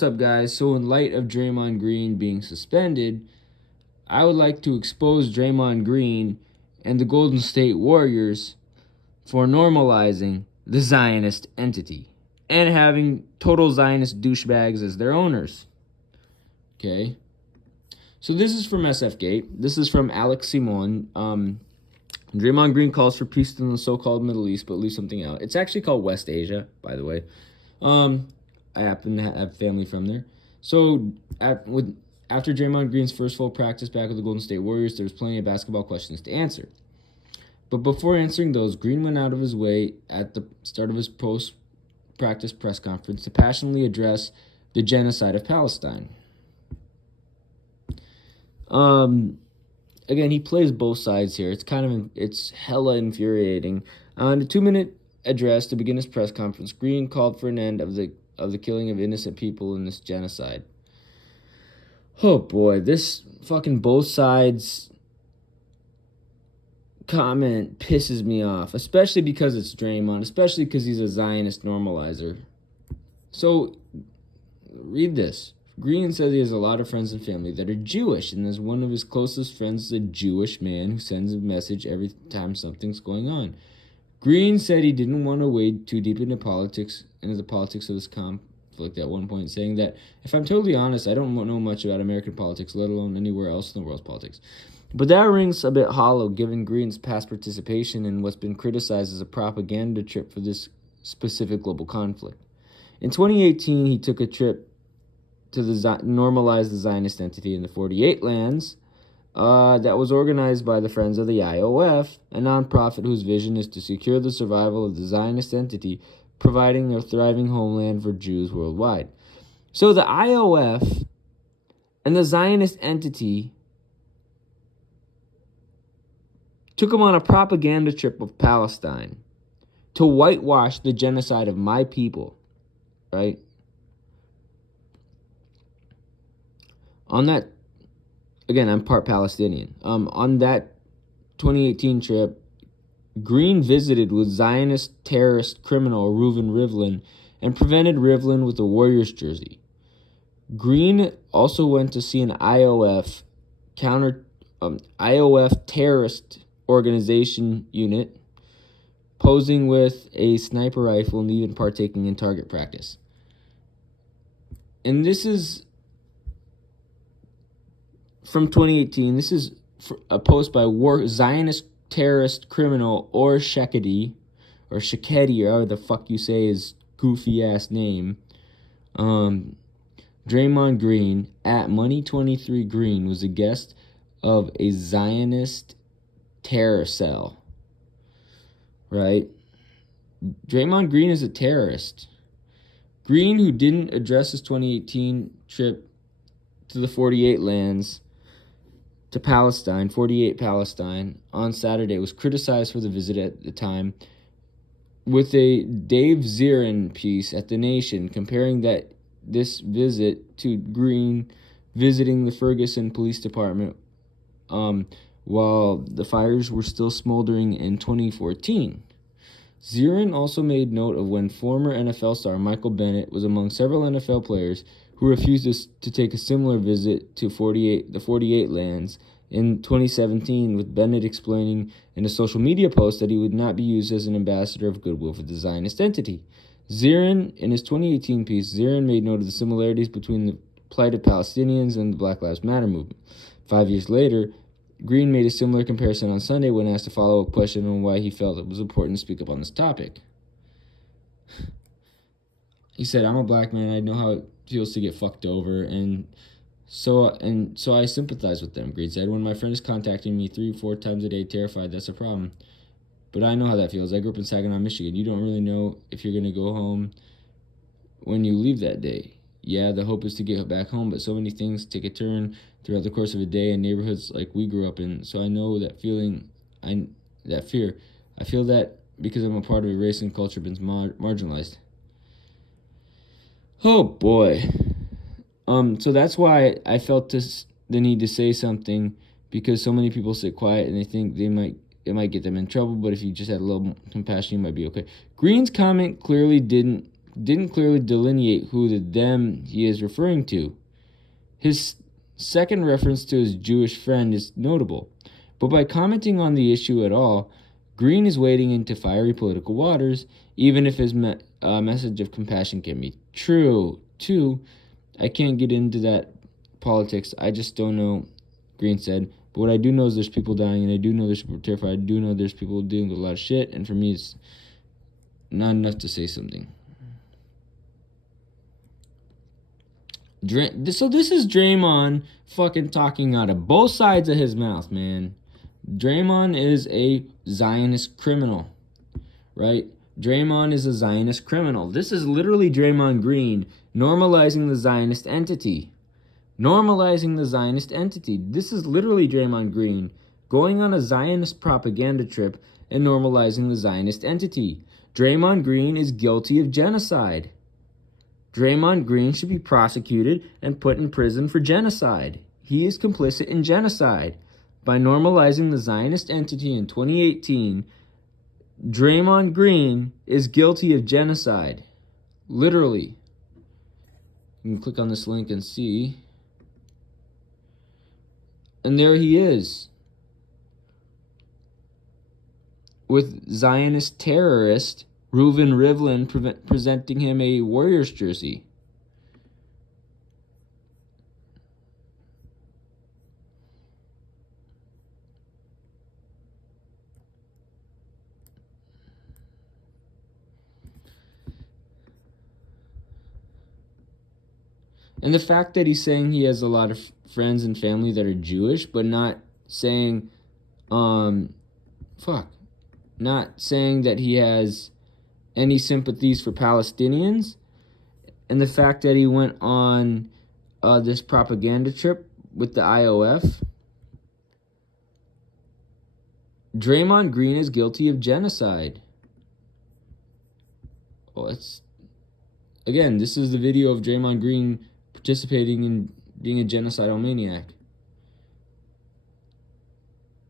What's up, guys? So, in light of Draymond Green being suspended, I would like to expose Draymond Green and the Golden State Warriors for normalizing the Zionist entity and having total Zionist douchebags as their owners. Okay? So, this is from SFGate. This is from Alex Simon. Draymond Green calls for peace in the so-called Middle East, but leaves something out. It's actually called West Asia, by the way. I happen to have family from there. So, after Draymond Green's first full practice back with the Golden State Warriors, there was plenty of basketball questions to answer. But before answering those, Green went out of his way at the start of his post-practice press conference to passionately address the genocide of Palestine. Again, he plays both sides here. It's hella infuriating. In a 2-minute address to begin his press conference, Green called for an end of the killing of innocent people in this genocide. Oh boy, this fucking both sides comment pisses me off, especially because it's Draymond, especially because he's a Zionist normalizer. So, read this. Green says he has a lot of friends and family that are Jewish, and as one of his closest friends is a Jewish man who sends a message every time something's going on. Green said he didn't want to wade too deep into the politics of this conflict at one point, saying that, if I'm totally honest, I don't know much about American politics, let alone anywhere else in the world's politics. But that rings a bit hollow, given Green's past participation in what's been criticized as a propaganda trip for this specific global conflict. In 2018, he took a trip to normalize the Zionist entity in the 48 lands that was organized by the Friends of the IOF, a nonprofit whose vision is to secure the survival of the Zionist entity, providing a thriving homeland for Jews worldwide. So the IOF and the Zionist entity took him on a propaganda trip of Palestine to whitewash the genocide of my people, right? On that, again, I'm part Palestinian. On that 2018 trip, Green visited with Zionist terrorist criminal Reuven Rivlin and presented Rivlin with a Warriors jersey. Green also went to see an IOF terrorist organization unit, posing with a sniper rifle and even partaking in target practice. And this is from 2018. This is a post by Zionist terrorist criminal Or Shekedi, or however the fuck you say his goofy ass name. Draymond Green at Money23 Green was a guest of a Zionist terror cell. Right? Draymond Green is a terrorist. Green, who didn't address his 2018 trip to the 48 lands, to Palestine, 48 Palestine, on Saturday, was criticized for the visit at the time, with a Dave Zirin piece at The Nation comparing this visit to Green visiting the Ferguson Police Department while the fires were still smoldering in 2014. Zirin also made note of when former NFL star Michael Bennett was among several NFL players who refused to take a similar visit to the 48 lands in 2017, with Bennett explaining in a social media post that he would not be used as an ambassador of goodwill for the Zionist entity. Zirin, in his 2018 piece, Zirin made note of the similarities between the plight of Palestinians and the Black Lives Matter movement. 5 years later, Green made a similar comparison on Sunday when asked a follow-up question on why he felt it was important to speak up on this topic. He said, "I'm a black man. I know how it feels to get fucked over, and so I sympathize with them." Green said, "When my friend is contacting me 3-4 times a day, terrified, that's a problem. But I know how that feels. I grew up in Saginaw, Michigan. You don't really know if you're going to go home when you leave that day. Yeah, the hope is to get back home, but so many things take a turn throughout the course of a day in neighborhoods like we grew up in. So I know that that fear. I feel that because I'm a part of a race and culture been marginalized." Oh boy. So that's why I felt the need to say something, because so many people sit quiet and they think it might get them in trouble, but if you just had a little compassion, you might be okay. Green's comment clearly didn't didn't clearly delineate who the them he is referring to. His second reference to his Jewish friend is notable, but by commenting on the issue at all, Green is wading into fiery political waters, even if his message of compassion can be true. Too, I can't get into that politics. I just don't know, Green said. But what I do know is there's people dying, and I do know there's people terrified. I do know there's people dealing with a lot of shit, and for me, it's not enough to say something. So this is Draymond fucking talking out of both sides of his mouth, man. Draymond is a Zionist criminal, right? Draymond is a Zionist criminal. This is literally Draymond Green normalizing the Zionist entity. Normalizing the Zionist entity. This is literally Draymond Green going on a Zionist propaganda trip and normalizing the Zionist entity. Draymond Green is guilty of genocide. Draymond Green should be prosecuted and put in prison for genocide. He is complicit in genocide. By normalizing the Zionist entity in 2018, Draymond Green is guilty of genocide. Literally. You can click on this link and see. And there he is. With Zionist terrorist Reuven Rivlin presenting him a Warriors jersey. And the fact that he's saying he has a lot of friends and family that are Jewish, but not saying, not saying that he has any sympathies for Palestinians, and the fact that he went on this propaganda trip with the IOF. Draymond Green is guilty of genocide. Again, this is the video of Draymond Green participating in being a genocidal maniac.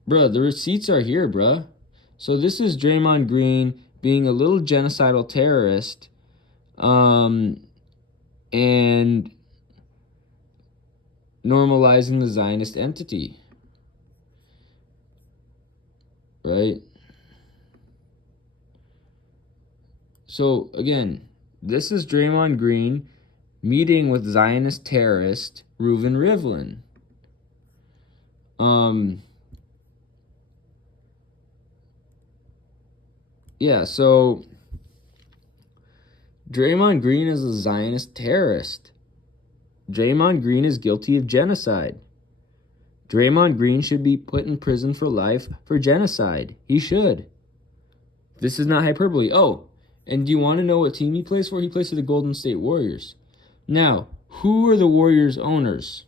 Bruh, the receipts are here, bruh. So this is Draymond Green being a little genocidal terrorist, and normalizing the Zionist entity. Right? So, again, this is Draymond Green meeting with Zionist terrorist Reuven Rivlin. Yeah, so Draymond Green is a Zionist terrorist. Draymond Green is guilty of genocide. Draymond Green should be put in prison for life for genocide. He should. This is not hyperbole. Oh, and do you want to know what team he plays for? He plays for the Golden State Warriors. Now, who are the Warriors owners?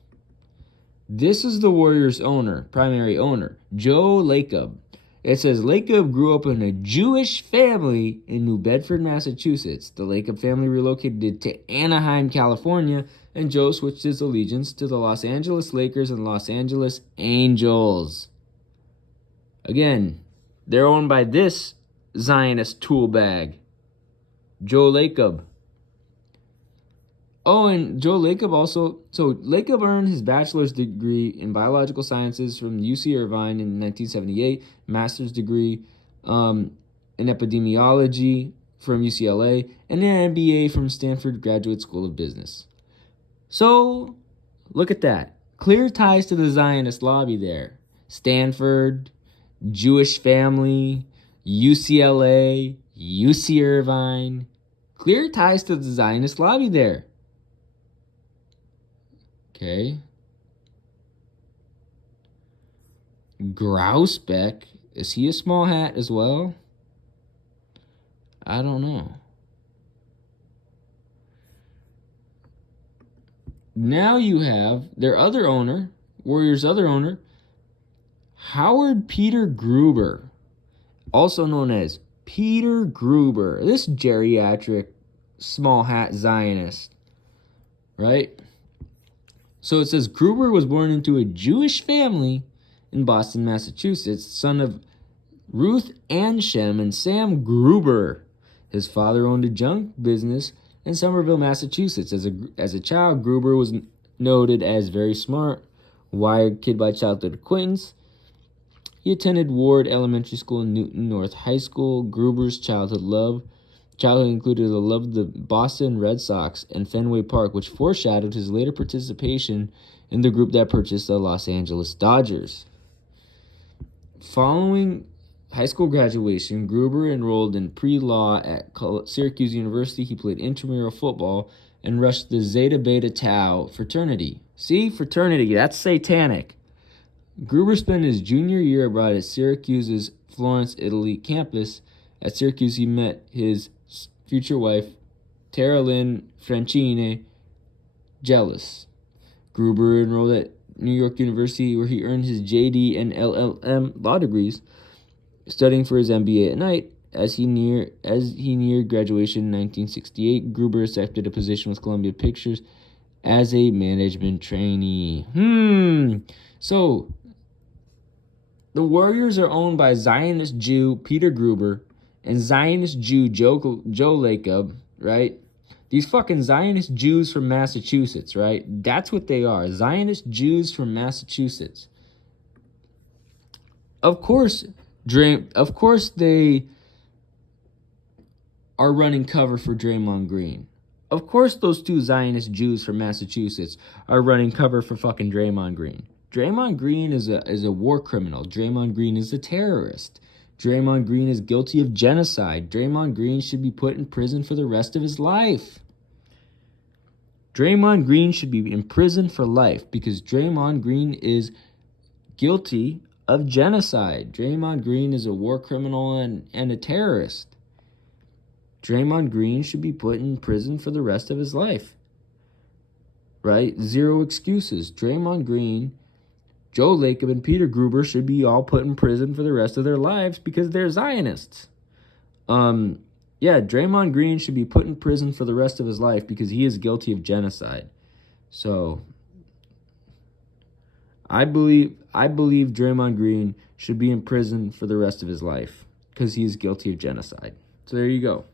This is the Warriors owner, primary owner, Joe Lacob. It says Lacob grew up in a Jewish family in New Bedford, Massachusetts. The Lacob family relocated to Anaheim, California, and Joe switched his allegiance to the Los Angeles Lakers and Los Angeles Angels. Again, they're owned by this Zionist tool bag, Joe Lacob. Oh, and Joe Lacob also... So, Lacob earned his bachelor's degree in biological sciences from UC Irvine in 1978, master's degree in epidemiology from UCLA, and an MBA from Stanford Graduate School of Business. So, look at that. Clear ties to the Zionist lobby there. Stanford, Jewish family, UCLA, UC Irvine. Clear ties to the Zionist lobby there. Okay. Grousebeck, is he a small hat as well? I don't know. Now you have their other owner, Warriors' other owner, Howard Peter Gruber, also known as Peter Gruber, this geriatric small hat Zionist, right? So it says Gruber was born into a Jewish family in Boston, Massachusetts, son of Ruth Anshem and Sam Gruber. His father owned a junk business in Somerville, Massachusetts. As a child, Gruber was noted as very smart, wired kid by childhood acquaintance. He attended Ward Elementary School and Newton North High School. Gruber's childhood included a love of the Boston Red Sox and Fenway Park, which foreshadowed his later participation in the group that purchased the Los Angeles Dodgers. Following high school graduation, Gruber enrolled in pre-law at Syracuse University. He played intramural football and rushed the Zeta Beta Tau fraternity. See, fraternity, that's satanic. Gruber spent his junior year abroad at Syracuse's Florence, Italy campus. At Syracuse, he met his future wife, Tara Lynn Francine Jealous. Gruber enrolled at New York University, where he earned his JD and LLM law degrees, studying for his MBA at night. As he neared graduation in 1968, Gruber accepted a position with Columbia Pictures as a management trainee. So, the Warriors are owned by Zionist Jew Peter Gruber and Zionist Jew Joe Lacob, right? These fucking Zionist Jews from Massachusetts, right? That's what they are. Zionist Jews from Massachusetts. Of course they are running cover for Draymond Green. Of course those two Zionist Jews from Massachusetts are running cover for fucking Draymond Green. Draymond Green is a war criminal. Draymond Green is a terrorist. Draymond Green is guilty of genocide. Draymond Green should be put in prison for the rest of his life. Draymond Green should be in prison for life because Draymond Green is guilty of genocide. Draymond Green is a war criminal and a terrorist. Draymond Green should be put in prison for the rest of his life. Right? Zero excuses. Draymond Green, Joe Lacob, and Peter Gruber should be all put in prison for the rest of their lives because they're Zionists. Draymond Green should be put in prison for the rest of his life because he is guilty of genocide. So, I believe Draymond Green should be in prison for the rest of his life because he is guilty of genocide. So there you go.